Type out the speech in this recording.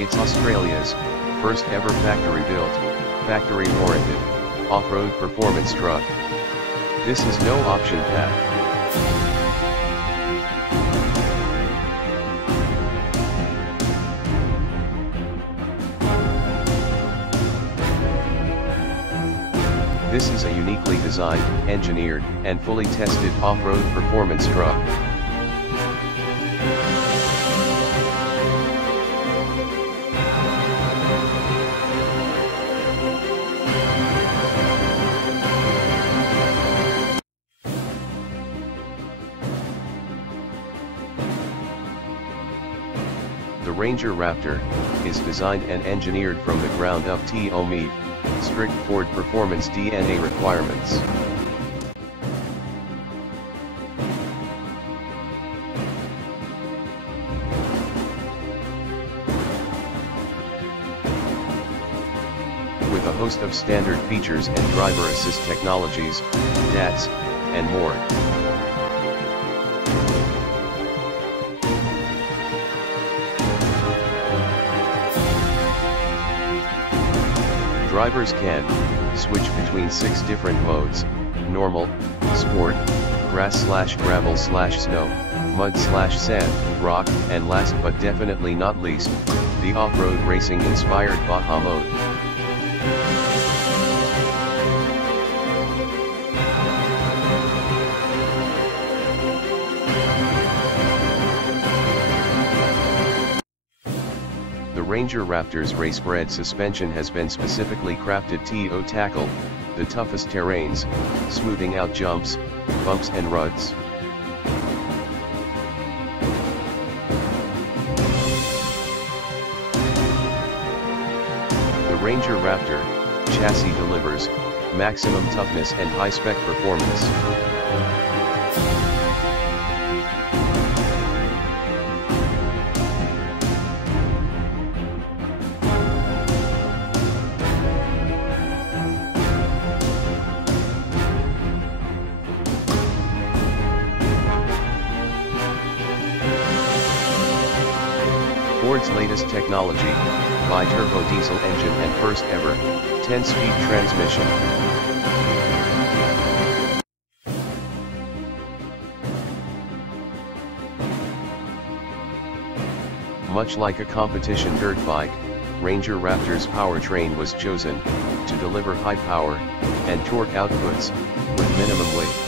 It's Australia's first ever factory built, factory warranted, off-road performance truck. This is no option pack. This is a uniquely designed, engineered, and fully tested off-road performance truck. The Ranger Raptor is designed and engineered from the ground up to meet strict Ford performance DNA requirements. With a host of standard features and driver assist technologies, DATs, and more. Drivers can switch between 6 different modes: normal, sport, grass/gravel/snow, mud/sand, rock, and last but definitely not least, the off-road racing inspired Baja mode. The Ranger Raptor's race-bred suspension has been specifically crafted to tackle the toughest terrains, smoothing out jumps, bumps and ruts. The Ranger Raptor chassis delivers maximum toughness and high-spec performance. Ford's latest technology, bi-turbo diesel engine and first ever, 10-speed transmission. Much like a competition dirt bike, Ranger Raptor's powertrain was chosen to deliver high power and torque outputs with minimum weight.